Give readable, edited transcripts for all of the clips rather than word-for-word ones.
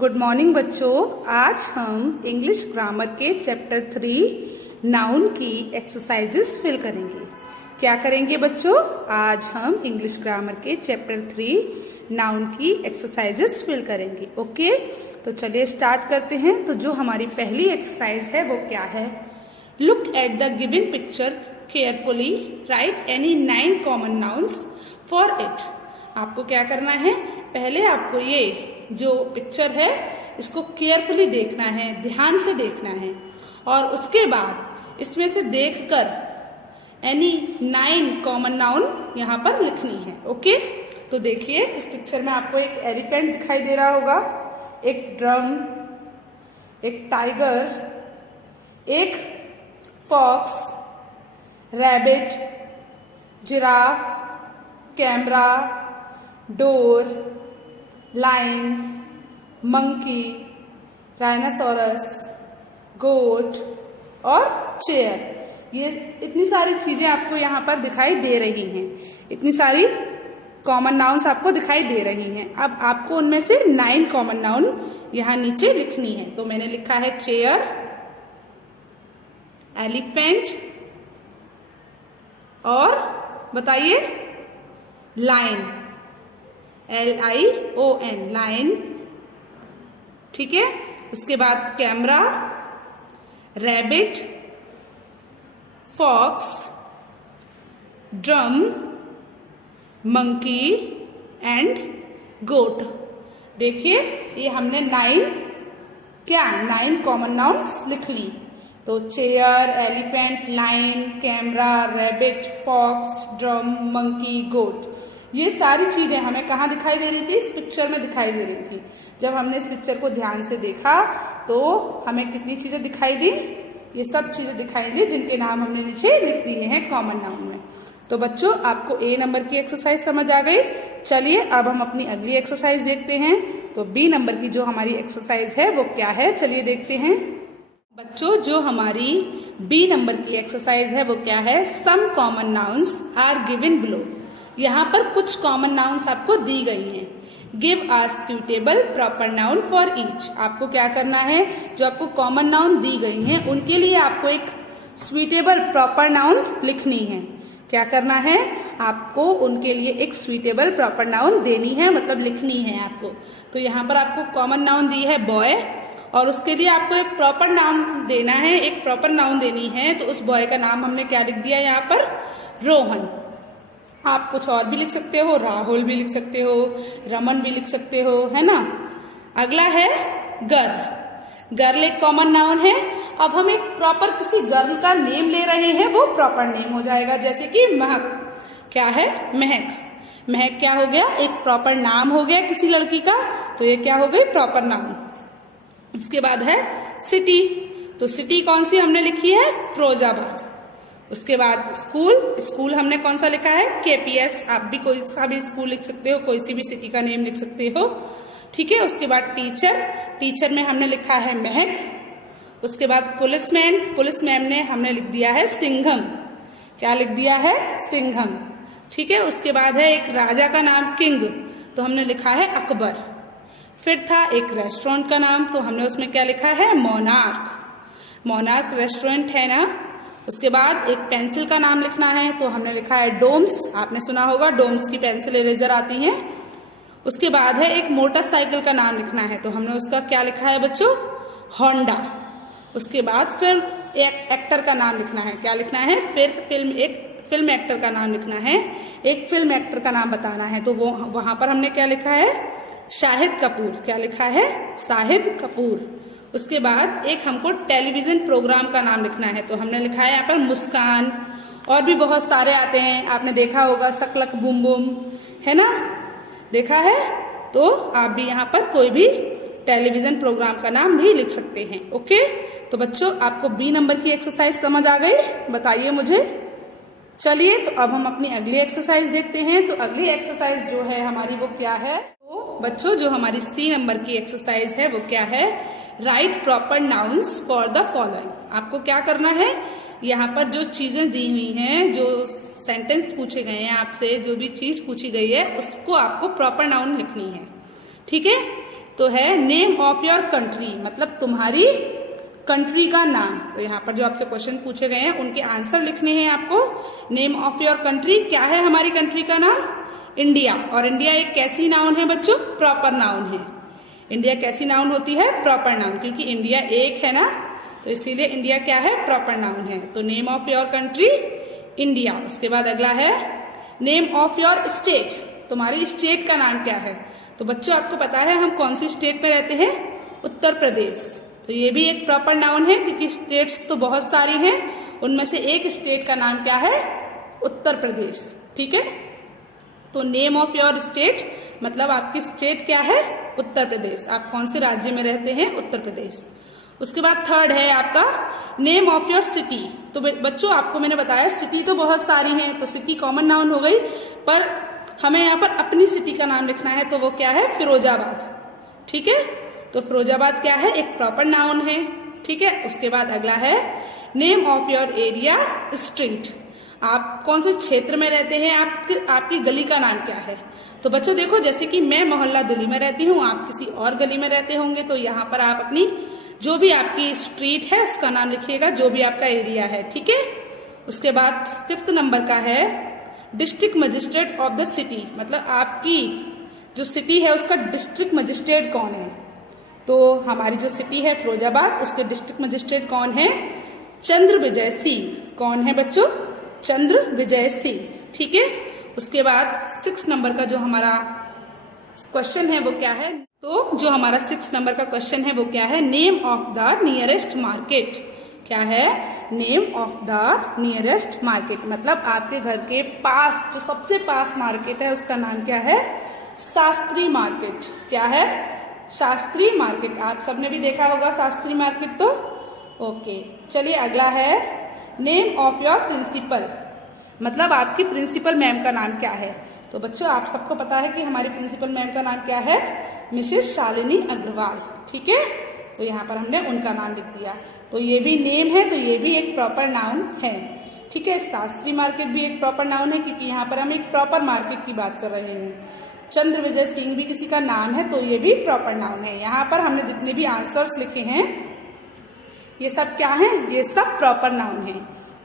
Good morning बच्चों। आज हम इंग्लिश ग्रामर के चैप्टर 3 नाउन की एक्सरसाइजेस फिल करेंगे। क्या करेंगे बच्चों? आज हम इंग्लिश ग्रामर के चैप्टर 3 नाउन की एक्सरसाइजेस फिल करेंगे। ओके, तो चलिए स्टार्ट करते हैं। तो जो हमारी पहली एक्सरसाइज है वो क्या है? Look at the given picture carefully, right any 9 common nouns for it. आपको क्या करना है? पहले आपको ये जो पिक्चर है इसको केयरफुली देखना है, ध्यान से देखना है, और उसके बाद इसमें से देखकर एनी 9 कॉमन नाउन यहाँ पर लिखनी है। ओके, तो देखिए इस पिक्चर में आपको एक एलिफेंट दिखाई दे रहा होगा, एक ड्रम, एक टाइगर, एक fox, rabbit, giraffe, camera, door, lion, monkey, rhinoceros, goat और चेयर। ये इतनी सारी चीजें आपको यहाँ पर दिखाई दे रही हैं। इतनी सारी कॉमन नाउन्स आपको दिखाई दे रही हैं। अब आपको उनमें से 9 कॉमन नाउन यहाँ नीचे लिखनी है। तो मैंने लिखा है चेयर, एलिफेंट और बताइए लाइन, LION, लाइन। ठीक है, उसके बाद camera, rabbit, fox, drum, monkey and goat. देखिए ये हमने 9 कॉमन नाउन्स लिख ली। तो chair, elephant, lion, camera, rabbit, fox, drum, monkey, goat, ये सारी चीजें हमें कहाँ दिखाई दे रही थी? इस पिक्चर में दिखाई दे रही थी। जब हमने इस पिक्चर को ध्यान से देखा तो हमें कितनी चीजें दिखाई दी? ये सब चीजें दिखाई दी जिनके नाम हमने नीचे लिख दिए हैं कॉमन नाउन में। तो बच्चों आपको A नंबर की एक्सरसाइज समझ आ गई। चलिए अब हम अपनी अगली एक्सरसाइज देखते हैं। तो B नंबर की जो हमारी एक्सरसाइज है वो क्या है, चलिए देखते हैं। बच्चों जो हमारी B नंबर की एक्सरसाइज है वो क्या है? Some common nouns are given below. यहाँ पर कुछ कॉमन नाउन्स आपको दी गई हैं। Give a suitable proper noun for each. आपको क्या करना है? जो आपको कॉमन नाउन दी गई हैं उनके लिए आपको एक सुटेबल प्रॉपर नाउन लिखनी है। क्या करना है? आपको उनके लिए एक सुटेबल प्रॉपर नाउन देनी है, मतलब लिखनी है आपको। तो यहाँ पर आपको कॉमन नाउन दी है बॉय, और उसके लिए आपको एक प्रॉपर नाम देना है, एक प्रॉपर नाउन देनी है। तो उस बॉय का नाम हमने क्या लिख दिया यहाँ पर? रोहन। आप कुछ और भी लिख सकते हो, राहुल भी लिख सकते हो, रमन भी लिख सकते हो, है ना। अगला है गर्ल। गर्ल एक कॉमन नाउन है। अब हम एक प्रॉपर किसी गर्ल का नेम ले रहे हैं, वो प्रॉपर नेम हो जाएगा। जैसे कि महक, क्या है? महक। महक क्या हो गया? एक प्रॉपर नाम हो गया किसी लड़की का, तो ये क्या हो गई? Proper noun. उसके बाद है सिटी। तो सिटी कौन सी हमने लिखी है? फिरोजाबाद। उसके बाद स्कूल। स्कूल हमने कौन सा लिखा है? KPS। आप भी कोई सा भी स्कूल लिख सकते हो, कोई सी भी सिटी का नेम लिख सकते हो। ठीक है, उसके बाद टीचर। टीचर में हमने लिखा है महक। उसके बाद पुलिसमैन। पुलिसमैन में हमने लिख दिया है सिंघम। क्या लिख दिया है? सिंघम। ठीक है, उसके बाद है एक राजा का नाम किंग, तो हमने लिखा है अकबर। फिर था एक रेस्टोरेंट का नाम, तो हमने उसमें क्या लिखा है? मोनार्क। मोनार्क रेस्टोरेंट है ना। उसके बाद एक पेंसिल का नाम लिखना है, तो हमने लिखा है डोम्स। आपने सुना होगा डोम्स की पेंसिल इरेजर आती है। उसके बाद है एक मोटरसाइकिल का नाम लिखना है, तो हमने उसका क्या लिखा है बच्चों? होंडा। उसके बाद फिर एक एक्टर का नाम लिखना है। क्या लिखना है? फिर एक फिल्म एक्टर का नाम लिखना है। एक फिल्म एक्टर का नाम बताना है, तो वो वहां पर हमने क्या लिखा है? शाहिद कपूर। क्या लिखा है? शाहिद कपूर। उसके बाद एक हमको टेलीविजन प्रोग्राम का नाम लिखना है, तो हमने लिखा है यहाँ पर मुस्कान। और भी बहुत सारे आते हैं, आपने देखा होगा शकलक बूम बूम, है ना, देखा है। तो आप भी यहाँ पर कोई भी टेलीविजन प्रोग्राम का नाम भी लिख सकते हैं। ओके, तो बच्चों आपको B नंबर की एक्सरसाइज समझ आ गई? बताइए मुझे। चलिए तो अब हम अपनी अगली एक्सरसाइज देखते हैं। तो अगली एक्सरसाइज जो है हमारी वो क्या है? तो बच्चों जो हमारी C नंबर की एक्सरसाइज है वो क्या है? Right proper nouns for the following. आपको क्या करना है? यहाँ पर जो चीजें दी हुई हैं, जो सेंटेंस पूछे गए हैं आपसे, जो भी चीज पूछी गई है उसको आपको प्रॉपर नाउन लिखनी है। ठीक है, तो है नेम ऑफ योर कंट्री, मतलब तुम्हारी कंट्री का नाम। तो यहाँ पर जो आपसे क्वेश्चन पूछे गए हैं उनके आंसर लिखने हैं आपको। नेम ऑफ योर कंट्री, क्या है हमारी कंट्री का नाम? इंडिया। और इंडिया एक कैसी नाउन है बच्चों? प्रॉपर नाउन है। इंडिया कैसी नाउन होती है? प्रॉपर नाउन, क्योंकि इंडिया एक है ना, तो इसीलिए इंडिया क्या है? प्रॉपर नाउन है। तो name of your country India. उसके बाद अगला है नेम ऑफ योर स्टेट, तुम्हारी स्टेट का नाम क्या है? तो बच्चों आपको पता है हम कौन सी स्टेट में रहते हैं? उत्तर प्रदेश। तो ये भी एक प्रॉपर नाउन है, क्योंकि स्टेट्स तो बहुत सारी हैं, उनमें से एक स्टेट का नाम क्या है? उत्तर प्रदेश। ठीक है, तो नेम ऑफ योर स्टेट मतलब आपकी स्टेट क्या है? उत्तर प्रदेश। आप कौन से राज्य में रहते हैं? उत्तर प्रदेश। उसके बाद थर्ड है आपका नेम ऑफ योर सिटी। तो बच्चों आपको मैंने बताया सिटी तो बहुत सारी हैं, तो सिटी कॉमन नाउन हो गई, पर हमें यहाँ पर अपनी सिटी का नाम लिखना है, तो वो क्या है? फिरोजाबाद। ठीक है, तो फिरोजाबाद क्या है? एक प्रॉपर नाउन है। ठीक है, उसके बाद अगला है name of your area street, आप कौन से क्षेत्र में रहते हैं, आपकी गली का नाम क्या है? तो बच्चों देखो, जैसे कि मैं मोहल्ला दुली में रहती हूँ, आप किसी और गली में रहते होंगे, तो यहाँ पर आप अपनी जो भी आपकी स्ट्रीट है उसका नाम लिखिएगा, जो भी आपका एरिया है। ठीक है, उसके बाद 5th नंबर का है district magistrate of the city, मतलब आपकी जो सिटी है उसका डिस्ट्रिक्ट मजिस्ट्रेट कौन है? तो हमारी जो सिटी है फिरोजाबाद, उसके डिस्ट्रिक्ट मजिस्ट्रेट कौन है? चंद्र विजय सिंह। कौन है बच्चों? चंद्र विजय सिंह। ठीक है, उसके बाद 6 नंबर का जो हमारा क्वेश्चन है वो क्या है? तो जो हमारा 6 नंबर का क्वेश्चन है वो क्या है? Name of the nearest market. क्या है? Name of the nearest market, मतलब आपके घर के पास जो सबसे पास मार्केट है उसका नाम क्या है? शास्त्री मार्केट। क्या है? शास्त्री मार्केट। आप सबने भी देखा होगा शास्त्री मार्केट। तो ओके, चलिए अगला है नेम ऑफ योर प्रिंसिपल, मतलब आपकी प्रिंसिपल मैम का नाम क्या है? तो बच्चों आप सबको पता है कि हमारी प्रिंसिपल मैम का नाम क्या है? मिसेस शालिनी अग्रवाल। ठीक है, तो यहाँ पर हमने उनका नाम लिख दिया। तो ये भी नेम है, तो ये भी एक प्रॉपर नाउन है। ठीक है, शास्त्री मार्केट भी एक प्रॉपर नाउन है, क्योंकि यहाँ पर हम एक प्रॉपर मार्केट की बात कर रहे हैं। चंद्र विजय सिंह भी किसी का नाम है, तो ये भी प्रॉपर नाउन है। यहाँ पर हमने जितने भी आंसर्स लिखे हैं ये सब क्या है? ये सब प्रॉपर नाउन है।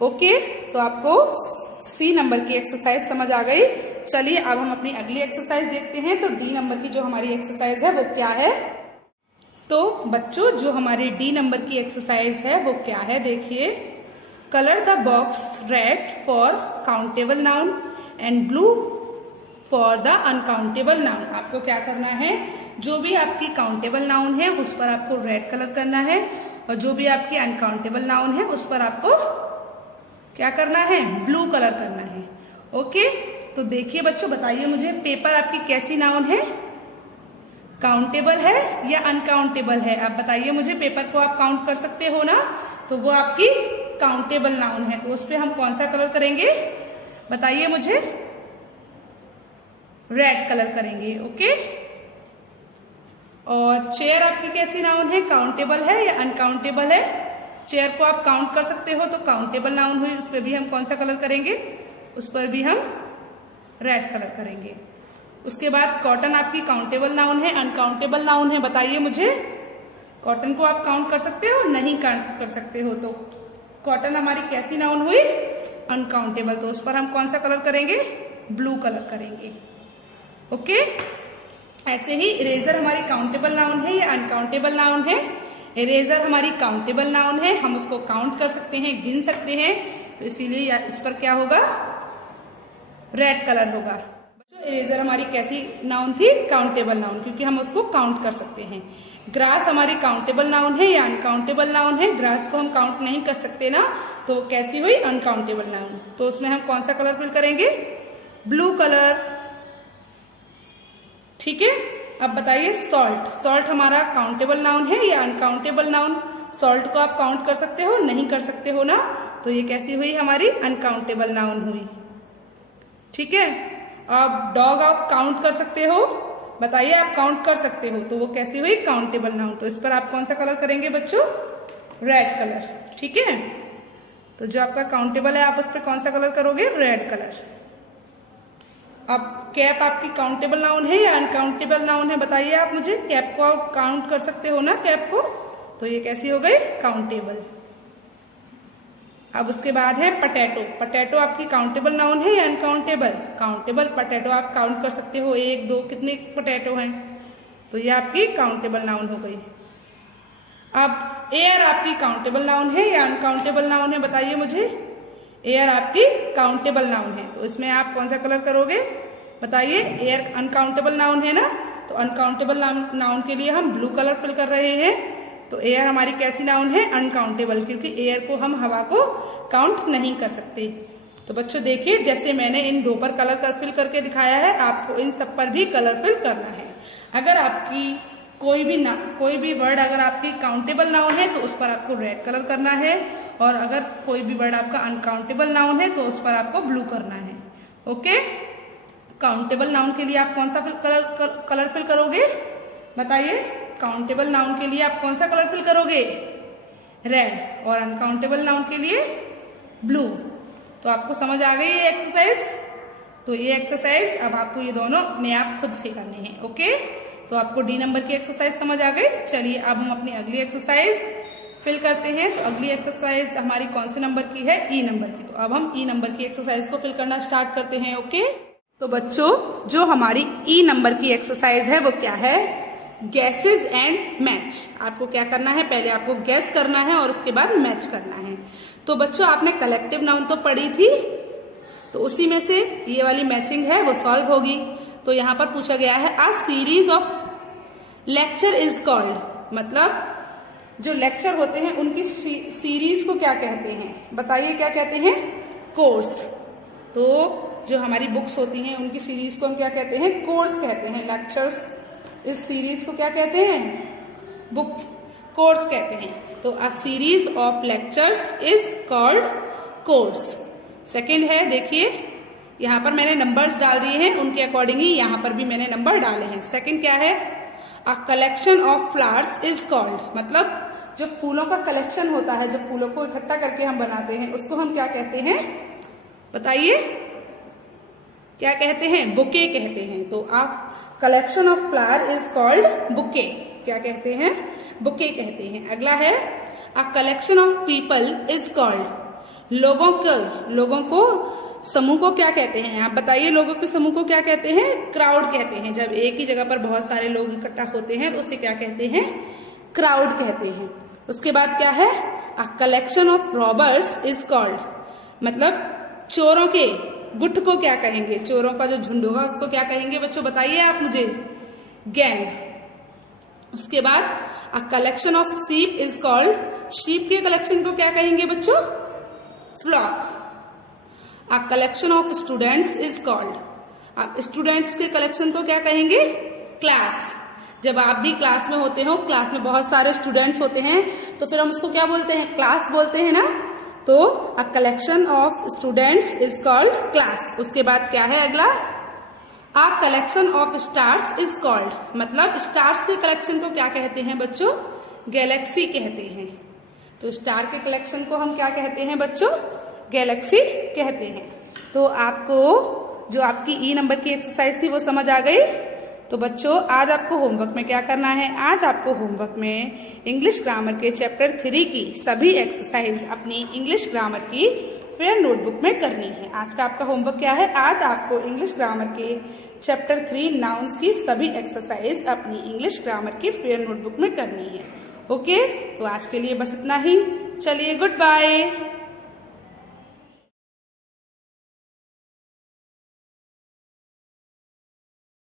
ओके, तो आपको सी नंबर की एक्सरसाइज समझ आ गई। चलिए अब हम अपनी अगली एक्सरसाइज देखते हैं। तो डी नंबर की जो हमारी एक्सरसाइज है वो क्या है? तो बच्चों जो हमारी डी नंबर की एक्सरसाइज है वो क्या है? देखिए, colour the box red for countable noun and blue for the uncountable noun. आपको क्या करना है? जो भी आपकी काउंटेबल नाउन है उस पर आपको रेड कलर करना है, और जो भी आपकी अनकाउंटेबल नाउन है उस पर आपको क्या करना है? ब्लू कलर करना है। ओके, तो देखिए बच्चों, बताइए मुझे, पेपर आपकी कैसी नाउन है? काउंटेबल है या अनकाउंटेबल है? आप बताइए मुझे, पेपर को आप काउंट कर सकते हो ना, तो वो आपकी काउंटेबल नाउन है। तो उस पर हम कौन सा कलर करेंगे? बताइए मुझे। रेड कलर करेंगे। ओके, और चेयर आपकी कैसी नाउन है? काउंटेबल है या अनकाउंटेबल है? चेयर को आप काउंट कर सकते हो, तो काउंटेबल नाउन हुई, उस पर भी हम कौन सा कलर करेंगे? उस पर भी हम रेड कलर करेंगे। उसके बाद कॉटन आपकी काउंटेबल नाउन है, अनकाउंटेबल नाउन है? बताइए मुझे, कॉटन को आप काउंट कर सकते हो? नहीं काउंट कर सकते हो, तो कॉटन हमारी कैसी नाउन हुई? अनकाउंटेबल। तो उस पर हम कौन सा कलर करेंगे? ब्लू कलर करेंगे। ओके, ऐसे ही इरेजर हमारी काउंटेबल नाउन है या अनकाउंटेबल नाउन है? इरेजर हमारी काउंटेबल नाउन है, हम उसको काउंट कर सकते हैं, गिन सकते हैं, तो इसीलिए इस पर क्या होगा? रेड कलर होगा। बच्चों इरेजर हमारी कैसी नाउन थी? काउंटेबल नाउन, क्योंकि हम उसको काउंट कर सकते हैं। ग्रास हमारी काउंटेबल नाउन है या अनकाउंटेबल नाउन है? ग्रास को हम काउंट नहीं कर सकते ना, तो कैसी हुई? Uncountable noun. तो उसमें हम कौन सा कलर फिल करेंगे? Blue colour. ठीक है, अब बताइए सॉल्ट। सॉल्ट हमारा काउंटेबल नाउन है या अनकाउंटेबल नाउन? सॉल्ट को आप काउंट कर सकते हो? नहीं कर सकते हो ना, तो ये कैसी हुई? हमारी अनकाउंटेबल नाउन हुई। ठीक है, अब डॉग आप काउंट कर सकते हो? बताइए, आप काउंट कर सकते हो, तो वो कैसी हुई? Countable noun. तो इस पर आप कौन सा कलर करेंगे बच्चों? Red colour. ठीक है, तो जो आपका काउंटेबल है आप उस पर कौन सा कलर करोगे? Red colour. अब कैप आपकी काउंटेबल नाउन है या अनकाउंटेबल नाउन है, बताइए आप मुझे। कैप को आप काउंट कर सकते हो ना, कैप को, तो ये कैसी हो गई, काउंटेबल। अब उसके बाद है पटेटो। पटेटो आपकी काउंटेबल नाउन है या अनकाउंटेबल, काउंटेबल। पटेटो आप काउंट कर सकते हो, 1 2 कितने पटेटो हैं, तो ये आपकी काउंटेबल नाउन हो गई। अब एयर आपकी काउंटेबल नाउन है या अनकाउंटेबल नाउन है, बताइए मुझे। एयर आपकी काउंटेबल नाउन है, तो इसमें आप कौन सा कलर करोगे, बताइए। एयर अनकाउंटेबल नाउन है ना, तो अनकाउंटेबल नाउन के लिए हम ब्लू कलर फिल कर रहे हैं। तो एयर हमारी कैसी नाउन है, अनकाउंटेबल, क्योंकि एयर को हम हवा को काउंट नहीं कर सकते। तो बच्चों देखिए, जैसे मैंने इन 2 पर कलर फिल करके दिखाया है, आपको इन सब पर भी कलर फिल करना है। अगर आपकी कोई भी वर्ड अगर आपकी काउंटेबल नाउन है तो उस पर आपको रेड कलर करना है, और अगर कोई भी वर्ड आपका अनकाउंटेबल नाउन है तो उस पर आपको ब्लू करना है। ओके, काउंटेबल नाउन के लिए आप कौन सा कलर फिल करोगे, बताइए। काउंटेबल नाउन के लिए आप कौन सा कलर फिल करोगे, रेड, और अनकाउंटेबल नाउन के लिए ब्लू। तो आपको समझ आ गई ये एक्सरसाइज। तो ये एक्सरसाइज अब आपको ये दोनों अपने आप खुद से करने हैं। ओके, तो आपको डी नंबर की एक्सरसाइज समझ आ गई। चलिए अब हम अपनी अगली एक्सरसाइज फिल करते हैं। तो अगली एक्सरसाइज हमारी कौन से नंबर की है, ई नंबर की। तो अब हम ई नंबर की एक्सरसाइज को फिल करना स्टार्ट करते हैं। ओके, तो बच्चों जो हमारी ई नंबर की एक्सरसाइज है वो क्या है, गैसेज एंड मैच। आपको क्या करना है, पहले आपको गैस करना है और उसके बाद मैच करना है। तो बच्चों आपने कलेक्टिव नाउन तो पढ़ी थी, तो उसी में से ये वाली मैचिंग है वो सॉल्व होगी। तो यहाँ पर पूछा गया है a series of lecture is called, मतलब जो लेक्चर होते हैं उनकी सीरीज को क्या कहते हैं, बताइए क्या कहते हैं, कोर्स। तो जो हमारी बुक्स होती हैं उनकी सीरीज को हम क्या कहते हैं, कोर्स कहते हैं। लेक्चर्स इस सीरीज को क्या कहते हैं, बुक्स, कोर्स कहते हैं। तो a series of lectures is called course. Second है, देखिए यहाँ पर मैंने नंबर्स डाल दिए हैं, उनके अकॉर्डिंग ही यहाँ पर भी मैंने नंबर डाले हैं। सेकेंड क्या है, अ collection of flowers is called, मतलब जो फूलों का कलेक्शन होता है, जो फूलों को इकट्ठा करके हम बनाते हैं, उसको हम क्या कहते हैं, बताइए क्या कहते हैं, बुके कहते हैं। तो आप collection of flower is called bouquet, क्या कहते हैं, बुके कहते हैं। अगला है अ collection of people is called, लोगों को समूह को क्या कहते हैं, आप बताइए लोगों के समूह को क्या कहते हैं, क्राउड कहते हैं। जब एक ही जगह पर बहुत सारे लोग इकट्ठा होते हैं तो उसे क्या कहते हैं, क्राउड कहते हैं। उसके बाद क्या है, अ collection of robbers is called, मतलब चोरों के गुट को क्या कहेंगे, चोरों का जो झुंड होगा उसको क्या कहेंगे बच्चों, बताइए आप मुझे, गैंग। उसके बाद a collection of sheep is called, sheep के कलेक्शन को क्या कहेंगे बच्चों, flock. A collection of students is called, आप स्टूडेंट्स के कलेक्शन को क्या कहेंगे, क्लास। जब आप भी क्लास में होते हो, क्लास में बहुत सारे स्टूडेंट्स होते हैं तो फिर हम उसको क्या बोलते हैं, क्लास बोलते हैं ना। तो अ collection of students is called class. उसके बाद क्या है अगला, अ collection of stars is called, मतलब स्टार्स के कलेक्शन को क्या कहते हैं बच्चों, गैलेक्सी कहते हैं। तो स्टार के कलेक्शन को हम क्या कहते हैं बच्चों, गैलेक्सी कहते हैं। तो आपको जो आपकी ई नंबर की एक्सरसाइज थी वो समझ आ गई। तो बच्चों आज आपको होमवर्क में क्या करना है, आज आपको होमवर्क में इंग्लिश ग्रामर के चैप्टर 3 की सभी एक्सरसाइज अपनी इंग्लिश ग्रामर की फेयर नोटबुक में करनी है। आज का आपका होमवर्क क्या है, आज आपको इंग्लिश ग्रामर के चैप्टर 3 नाउन्स की सभी एक्सरसाइज अपनी इंग्लिश ग्रामर की फेयर नोटबुक में करनी है। ओके, तो आज के लिए बस इतना ही। चलिए, गुड बाय।